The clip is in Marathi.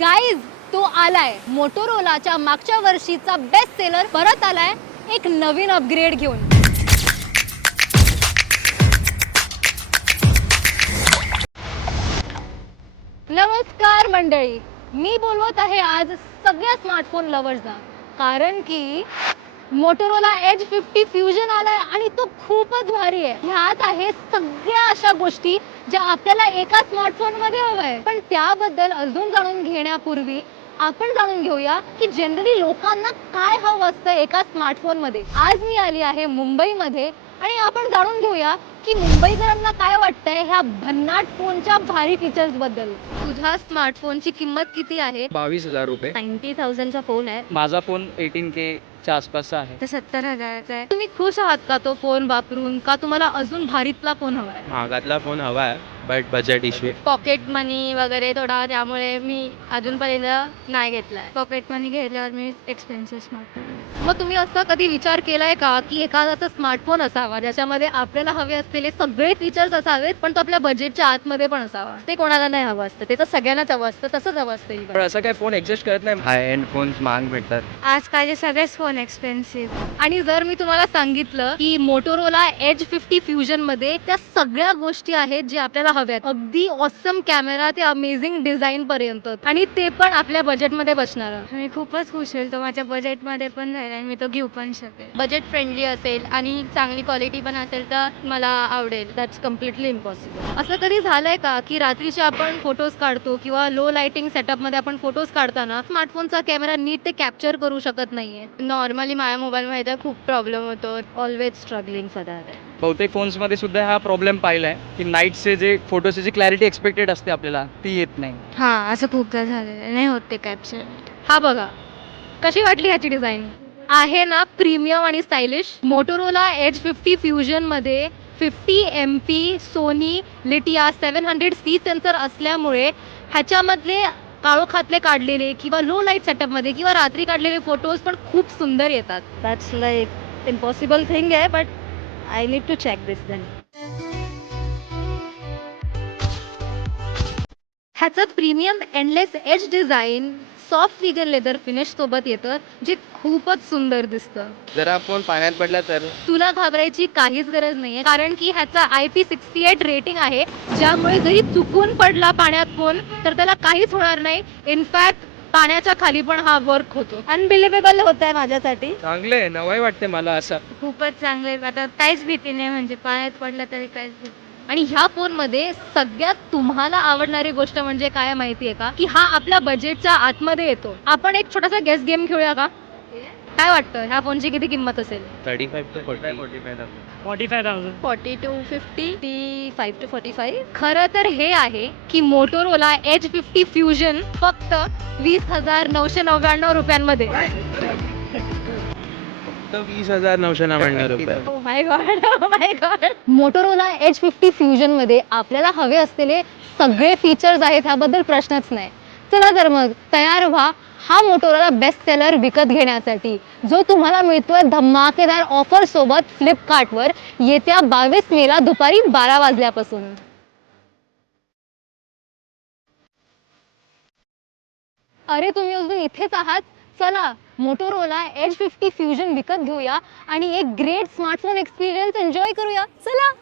गाईज तो आलाय. मोटोरोलाच्या मागच्या वर्षीचा बेस्ट सेलर परत आलाय. एक नवीन अपग्रेड घेऊन. नमस्कार मंडळी. मी बोलवत आहे आज सगळ्या स्मार्टफोन लवर्सना कारण की मोटोरोला एज फिफ्टी फ्युजन आलाय आणि तो खूपच भारी आहे. ह्यात आहे सगळ्या अशा गोष्टी ज्या आपल्याला एका स्मार्टफोनमध्ये हवंय पण त्याबद्दल अजून जाणून घेण्यापूर्वी आपण जाणून घेऊया की जनरली लोकांना काय हवं असतं एका स्मार्टफोनमध्ये. आज मी आली आहे मुंबईमध्ये आणि आपण जाणून घेऊया की मुंबईकरांना काय वाटतंय ह्या भन्नाट फोनच्या भारी फीचर्सबद्दल. तुझ्या स्मार्टफोनची किंमत किती आहे? बावीस हजार रुपये. नाईन्टी थाउजंडचा फोन आहे. माझा फोन एटीन के च्या आसपासचा आहे. तर सत्तर हजाराचा आहे. तुम्ही खुश आहात का तो फोन वापरून? का तुम्हाला अजून भारीतला फोन हवाय? महागातला फोन हवा आहे but budget issue pocket money वगैरे थोडा त्यामुळे मी अजूनपर्यंत नाही घेतलाय. पॉकेट मनी घेतल्यावर मी एक्सपेन्सिव्ह स्मार्टफोन मग तुम्ही असं कधी विचार केलाय का की एखादा स्मार्टफोन असावा ज्याच्यामध्ये आपल्याला हवे असलेले सगळे फीचर्स असावेत पण तो आपल्या बजेटच्या आतमध्ये पण असावा? ते कोणाला नाही हवं असतं ते तर सगळ्यांनाच हवं असतं तसंच हवं असतं पण. असं काय फोन एक्झिस्ट करत नाही? हाय एंड फोन्स महाग भेटतात. आजकालचे सगळेच फोन एक्सपेन्सिव्ह आणि जर मी तुम्हाला सांगितलं की मोटोरोला एज फिफ्टी फ्युजनमध्ये त्या सगळ्या गोष्टी आहेत जे आपल्याला हव्यात अगदी ऑसम कॅमेरा ते अमेझिंग डिझाईन पर्यंत. आणि ते पण आपल्या बजेटमध्ये बसणार. मी खूपच खुश होईल तो माझ्या बजेटमध्ये पण राहील आणि मी तो घेऊ पण शकेल. बजेट फ्रेंडली असेल आणि चांगली क्वालिटी पण असेल तर मला आवडेल. दॅट्स कम्प्लिटली इम्पॉसिबल असं कधी झालंय का की रात्रीचे आपण फोटोज काढतो किंवा लो लाइटिंग सेटअपमध्ये आपण फोटोज काढताना स्मार्टफोनचा कॅमेरा नीट ते कॅप्चर करू शकत नाहीये? नॉर्मली माझ्या मोबाईलमध्ये तर खूप प्रॉब्लेम होतो. ऑलवेज स्ट्रगलिंग दॅट बहुतेक फोन्समध्ये सुद्धा हा प्रॉब्लेम पाहिलाय की नाईटचे जे फोटोची जी क्लॅरिटी एक्सपेक्टेड असते आपल्याला ती येत नाही. हां असं खूपदा झालेलं आहे. नाही होत ते कॅप्चर हा बघा. कशी वाटली ह्याची डिझाईन आहे ना प्रीमियम आणि stylish. Motorola edge fifty फ्युजनमध्ये fifty M P Sony Lytia seven hundred C sensor असल्यामुळे ह्याच्यामधले काळोखातले काढलेले किंवा लो लाइट सेटअपमध्ये किंवा रात्री काढलेले फोटोज पण खूप सुंदर येतात. दॅट्स लाईक इम्पॉसिबल थिंग आहे but I need to check this then ह्याचं premium endless edge design soft vegan leather finish सोबत येतं जे खूपच सुंदर दिसतं. जर फोन पाण्यात पडला तर? तुला घाबरायची काहीच गरज नाहीये कारण की ह्याचा I P sixty eight rating आहे ज्यामुळे जरी चुकून पडला पाण्यात फोन तर त्याला काहीच होणार नाही. इनफॅक्ट पाण्याच्या खाली पण हा वर्क होतो. अनबिलिव्हेबल होत आहे माझ्यासाठी. चांगले आहे नवाई वाटते मला असं. खूपच चांगले आता काहीच भीती नाही म्हणजे पाण्यात पडलं तरी काहीच भीती. आणि ह्या फोनमध्ये सगळ्यात तुम्हाला आवडणारी गोष्ट म्हणजे काय माहितीये का? की हा आपल्या बजेटच्या आतमध्ये येतो. आपण एक छोटासा गेस गेम खेळूया का? काय वाटतं? ह्या फोनची किती किंमत असेल? Thirty five to forty forty five forty to fifty T five to forty five खरं तर हे आहे की मोटोरोला एच फिफ्टी फ्युजन फक्त वीस हजार नऊशे नव्याण्णव रुपयांमध्ये. वीस हजार नऊशे नव्याण्णव रुपये. Oh my God my God Motorola H fifty फ्युजनमध्ये आपल्याला हवे असलेले सगळे फीचर्स आहेत ह्याबद्दल प्रश्नच नाही. चला तर मग तयार व्हा हा मोटोरोला बेस्ट सेलर विकत घेण्यासाठी. जो तुम्हाला मिळतोय धमाकेदार ऑफर सोबत फ्लिपकार्टवर येत्या बावीस मेला दुपारी बारा वाजल्यापासून. अरे तुम्ही अजून इथेच आहात? चला मोटोरोला एच फिफ्टी फ्युजन विकत घेऊया आणि एक ग्रेट स्मार्टफोन एक्सपिरियन्स एन्जॉय करूया. चला.